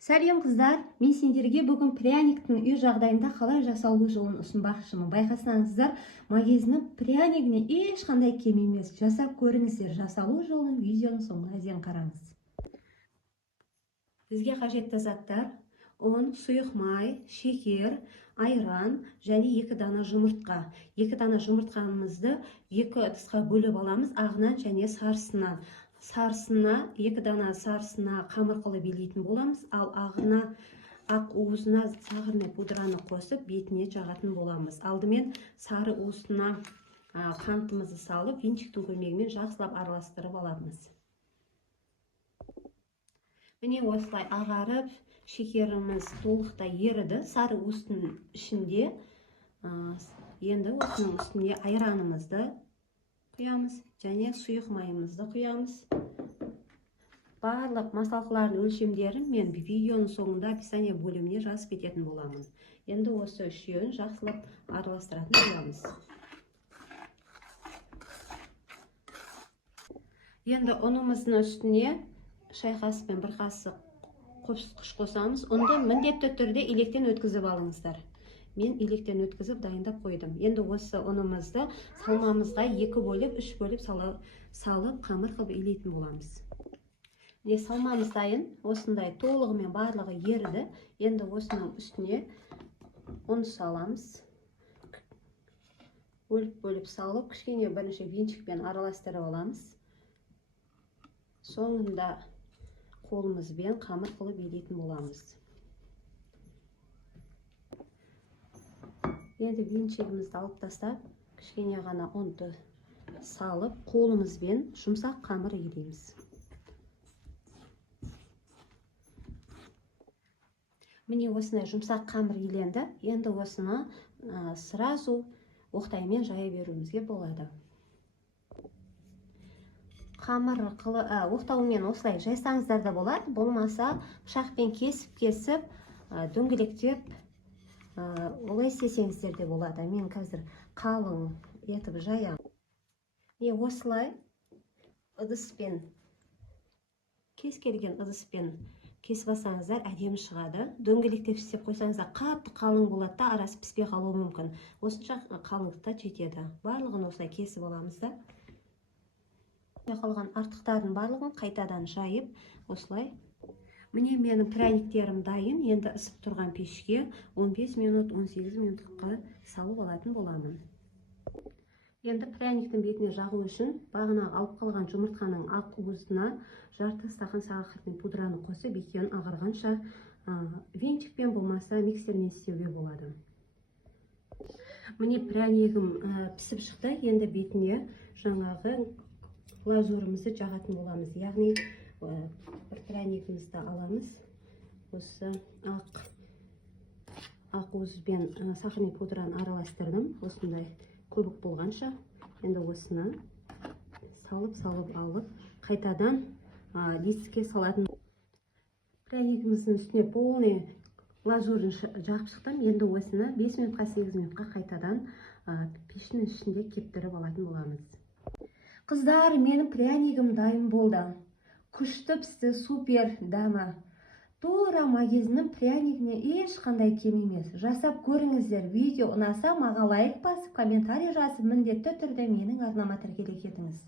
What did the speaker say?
Сәлем қыздар, мен сендерге бүгін пряниктің үй жағдайында қалай жасалу жолын ұсынбақшымын. Байқасаңыздар, магезінің прянигіне ешқандай кем емес. Жасап көріңіздер. Жасалу жолын видеоның соңына дейін қараңыз. Бізге қажетті заттар: ұн, сұйық май, шекер, айран және 2 дана жұмыртқа. 2 дана жұмыртқамызды 2 ыдысқа бөліп аламыз, ағынан және сарысынан. 2 дана сарысына қамыр қылып илейтін боламыз, ал ағына, ақ уызына сахарный пудраны қосып бетіне жағатын боламыз. Алдымен сары уысына қантымызды салып, венчиктің көмегімен жақсылап араластырып аламыз. Міне осылай ағарып, шекеріміз толықтай еріді. Сары уыстың ішінде енді осының үстіне айранымызды құямыз және сұйық майымызды құямыз. Барлық масалқылардың өлшемдерін мен видеоның соңында описание бөліміне жазып кететін боламын. Енді осы үшеуін жақсылап араластыратын боламыз. Енді ұнымыздың үстіне шай қасықпен 1 қасық қышқыш қосамыз. Ұнды міндетті түрде електен өткізіп алыңыздар. Мен електен өткізіп дайындап қойдым. Енді осы ұнымызды салмамызға 2 бөліп, 3 бөліп салып қамыр қылып илейтін боламыз. Салмамыз дайын, осындай толығымен барлығы еріді. Енді осының үстіне ұн саламыз. Бөліп салып, кішкене бірінші венчикпен араластырып аламыз. Соңында қолымызбен қамыр қылып илейтін боламыз. Енді венчигімізді алып тастап, кішкене ғана ұнды салып, қолымызбен жұмсақ қамыр илейміз. Міне осындай жұмсақ қамыр иленді. Енді осыны сразу оқтаймен жая беруімізге болады. Қамыр оқтаумен осылай жайсаңыздар да болады. Болмаса пышақпен кесіп, дөңгелектеп олай істесеңіздер де болады. Мен қазір қалың етіп жаям. Осылай ыдыспен, кез келген ыдыспен кесіп алсаңыздар әдемі шығады. Дөңгелектеп істеп қойсаңыздар қатты қалың болады да, арасы піспей қалуы мүмкін. Осынша қалыңдықта жетеді. Барлығын осылай кесіп аламыз да. Қалған артықтардың барлығын қайтадан жайып, осылай. Міне менің пряниктерім дайын. Енді ысып тұрған пешке 15 минут, 18 минутқа салып алатын боламын. Енді пряниктің бетіне жағу үшін бағана алып қалған жұмыртқаның ақ уызына жарты стақан сахарный пудраны қосып, екеуін ағарғанша венчикпен болмаса миксермен істеуге болады. Міне прянигім пісіп шықты. Енді бетіне жаңағы глазурымызды жағатын боламыз. Яғни бір прянигімізді аламыз. Осы ақ уызбен сахарный пудраны араластырдым. Осындай көбік болғанша. Енді осыны салып алып, қайтадан листке салатын. Прянигіміздің үстіне полный глазурын жағып шықтым. Енді осыны 5 минутқа 8 минутқа қайтадан пештің ішінде кептіріп алатын боламыз. Қыздар, менің прянигім дайын болды. Күшті пісті, супер дәмі. Тура магезінің прянигіне ешқандай кем емес. Жасап көріңіздер. Видео ұнаса, маған лайк басып, комментарий жазып, міндетті түрде менің арнама тіркеле кетіңіз.